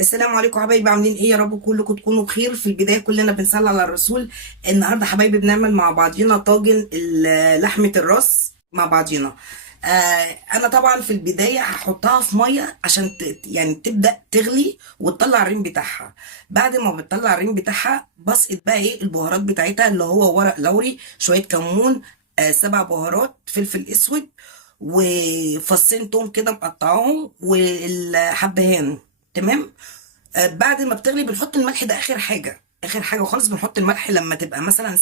السلام عليكم حبايبي، عاملين ايه؟ يا رب كلكم تكونوا بخير. في البدايه كلنا بنصلي على الرسول. النهارده حبايبي بنعمل مع بعضينا طاجن لحمه الراس مع بعضينا. آه انا طبعا في البدايه هحطها في ميه عشان يعني تبدا تغلي وتطلع الريم بتاعها. بعد ما بتطلع الريم بتاعها بسقط بقى ايه البهارات بتاعتها، اللي هو ورق لوري، شويه كمون، 7 بهارات، فلفل اسود، وفصين توم كده مقطعاهم، والحبهان. تمام. بعد ما بتغلي بنحط الملح، ده اخر حاجه، اخر حاجه خالص. بنحط الملح لما تبقى مثلا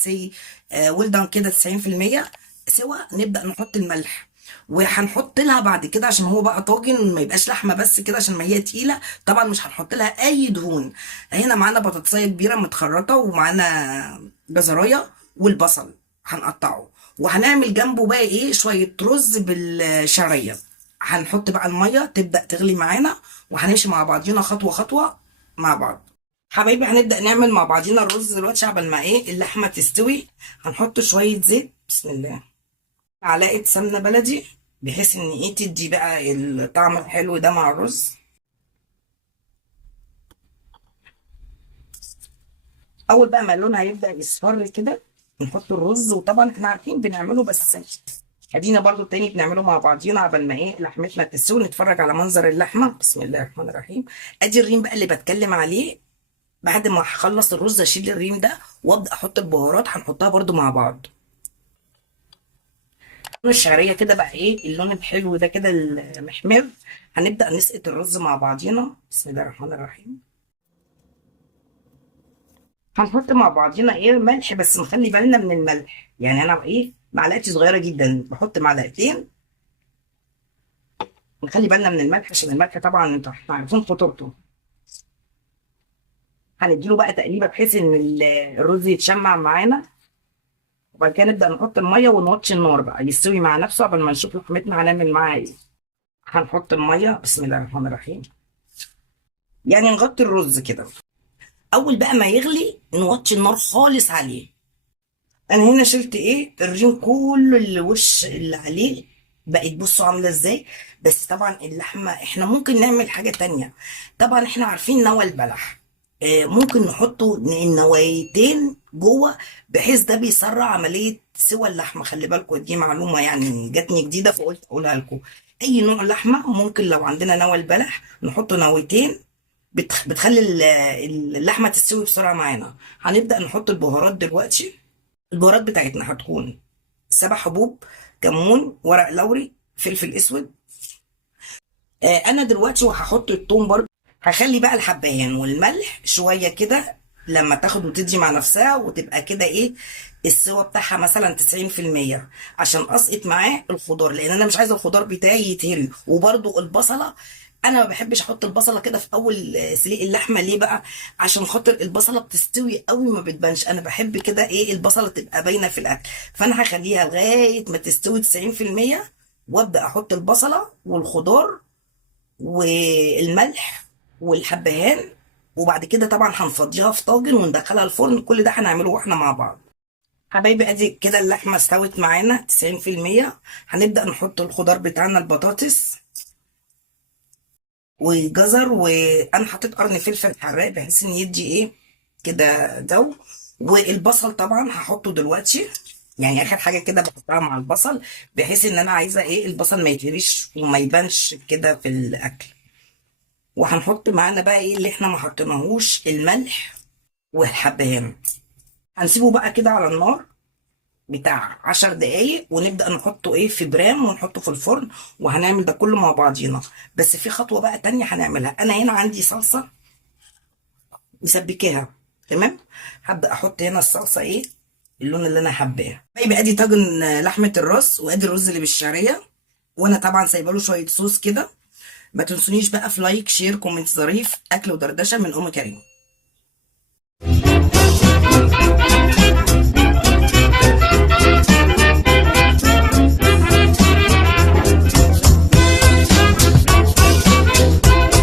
ولدان كده 90% سوا، نبدا نحط الملح. وهنحط لها بعد كده عشان هو بقى طاجن ما يبقاش لحمه بس كده، عشان ما هي تقيله طبعا مش هنحط لها اي دهون. هنا معانا بطاطسايه كبيره متخرطه، ومعانا جزرايه، والبصل هنقطعه. وهنعمل جنبه بقى ايه شويه رز بالشعريه. هنحط بقى الميه تبدا تغلي معانا، وهنمشي مع بعضينا خطوه خطوه مع بعض. حبايبي هنبدأ نعمل مع بعضينا الرز دلوقتي عبال ما ايه اللحمة تستوي. هنحط شوية زيت، بسم الله، معلقة سمنة بلدي، بحيث ان ايه تدي بقى الطعم الحلو ده مع الرز. اول بقى ما لونها هيبدأ يصفر كده نحط الرز. وطبعا احنا عارفين بنعمله، بس ادينا برضو تاني بنعمله مع بعضينا عبال ما ايه لحمتنا تستوي. نتفرج على منظر اللحمة، بسم الله الرحمن الرحيم. ادي الريم بقى اللي بتكلم عليه. بعد ما هخلص الرز اشيل الريم ده وابدا احط البهارات، هنحطها برضو مع بعض. الشعريه كده بقى ايه اللون الحلو ده كده المحمر. هنبدا نسقط الرز مع بعضينا، بسم الله الرحمن الرحيم. هنحط مع بعضينا ايه ملح، بس نخلي بالنا من الملح. يعني انا ايه معلقتي صغيره جدا، بحط معلقتين. نخلي بالنا من الملح عشان الملح طبعا انتوا عارفين خطورته. هنديله بقى تقليبه بحيث ان الرز يتشمع معانا. وبعد كده نبدا نحط الميه ونوطي النار بقى يستوي مع نفسه قبل ما نشوف لحمتنا هنعمل معاها ايه. هنحط الميه، بسم الله الرحمن الرحيم. يعني نغطي الرز كده. اول بقى ما يغلي نوطي النار خالص عليه. انا هنا شلت ايه الرين كله، اللي وش اللي عليه بقت بصوا عامله ازاي. بس طبعا اللحمه احنا ممكن نعمل حاجه تانية. طبعا احنا عارفين نوى البلح، ممكن نحطه النوايتين جوه، بحيث ده بيسرع عمليه سوى اللحمه. خلي بالكم دي معلومه يعني جاتني جديده فقلت اقولها لكم. اي نوع لحمه ممكن لو عندنا نوى البلح نحط نويتين، بتخلي اللحمه تستوي بسرعه معانا. هنبدا نحط البهارات دلوقتي. البهارات بتاعتنا هتكون 7 حبوب: كمون، ورق لوري، فلفل اسود. انا دلوقتي وهحط التوم برضه. هخلي بقى الحبهان والملح شويه كده لما تاخد وتدي مع نفسها، وتبقى كده ايه السوا بتاعها مثلا 90%، عشان اسقط معاه الخضار، لان انا مش عايزه الخضار بتاعي يتهري. وبرده البصله، انا ما بحبش احط البصله كده في اول سليق اللحمه. ليه بقى؟ عشان خاطر البصله بتستوي قوي ما بتبانش. انا بحب كده ايه البصله تبقى باينه في الاكل. فانا هخليها لغايه ما تستوي 90%، وابدا احط البصله والخضار والملح والحبهان. وبعد كده طبعا هنفضيها في طاجن وندخلها الفرن. كل ده هنعمله واحنا مع بعض. حبايبي ادي كده اللحمه استوت معانا 90%. هنبدا نحط الخضار بتاعنا: البطاطس وجزر، وانا حطيت قرن فلفل حراق بحيث ان يدي ايه كده جو. والبصل طبعا هحطه دلوقتي، يعني اخر حاجه كده بحطها مع البصل، بحيث ان انا عايزه ايه البصل ما يتهريش وما يبانش كده في الاكل. وهنحط معانا بقى ايه اللي احنا ما حطيناهوش: الملح والحبهان. هنسيبه بقى كده على النار بتاع 10 دقايق، ونبدأ نحطه ايه في برام ونحطه في الفرن. وهنعمل ده كله مع بعضينا. بس في خطوة بقى تانية هنعملها. انا هنا عندي صلصة مسبكاها، تمام. هبدأ احط هنا الصلصة ايه اللون اللي انا حباه. طيب ادي طاجن لحمة الراس، وادي الرز اللي بالشعرية. وانا طبعا سايبه له شوية صوص كده. ما تنسونيش بقى في لايك شير كومنت ظريف. اكل ودردشه من ام كريم.